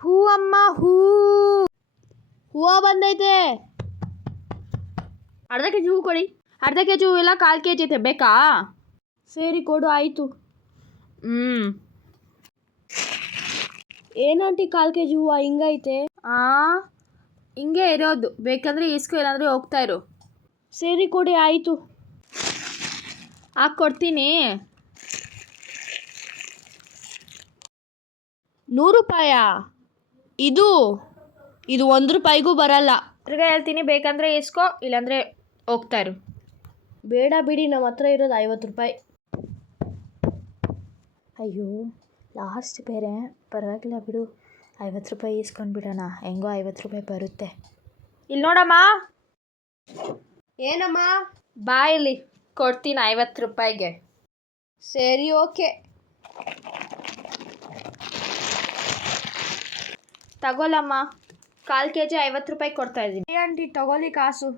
ಹೂ ಅಮ್ಮ ಹೂ. ಹೂವು ಬಂದೈತೆ. ಅರ್ಧ ಕೆ ಜಿ ಹೂ ಕೊಡಿ. ಅರ್ಧ ಕೆ ಜಿ ಹೂ ಇಲ್ಲ, 1/4 kg ಐತೆ, ಬೇಕಾ? ಸರಿ ಕೊಡು, ಆಯಿತು. ಏನಂಟಿ 1/4 kg ಹೂವು ಹಿಂಗೈತೆ? ಹಿಂಗೆ ಇರೋದು, ಬೇಕಂದ್ರೆ ಇಸ್ಕೊ, ಇಲ್ಲಾಂದರೆ ಹೋಗ್ತಾ ಇರು. ಸರಿ ಕೊಡಿ, ಆಯಿತು. ಕೊಡ್ತೀನಿ. 100 ರೂಪಾಯಾ? ಇದು 1 ರೂಪಾಯಿಗೂ ಬರಲ್ಲ. ತಿರ್ಗಾ ಹೇಳ್ತೀನಿ, ಬೇಕಂದರೆ ಇಸ್ಕೊ, ಇಲ್ಲಾಂದರೆ ಹೋಗ್ತಾ ಇರು. ಬೇಡ ಬಿಡಿ, ನಮ್ಮ ಹತ್ರ ಇರೋದು 50 ರೂಪಾಯಿ. ಅಯ್ಯೋ, ಲಾಸ್ಟ್ ಬೇರೆ, ಪರವಾಗಿಲ್ಲ ಬಿಡು, 50 ರೂಪಾಯಿ ಇಸ್ಕೊಂಡು ಬಿಡೋಣ, ಹೆಂಗೋ 50 ರೂಪಾಯಿ ಬರುತ್ತೆ. ಇಲ್ಲಿ ನೋಡಮ್ಮ. ಏನಮ್ಮ? ಬಾ ಇಲ್ಲಿ, ಕೊಡ್ತೀನಿ 50 ರೂಪಾಯಿಗೆ. ಸರಿ, ಓಕೆ. ತಗೊಳಮ್ಮ, 1/4 kg 50 ರೂಪಾಯಿ ಕೊಡ್ತಾ ಇದ್ದೀನಿ. ಆಂಟಿ ತಗೊಳ್ಳಿ ಕಾಸು.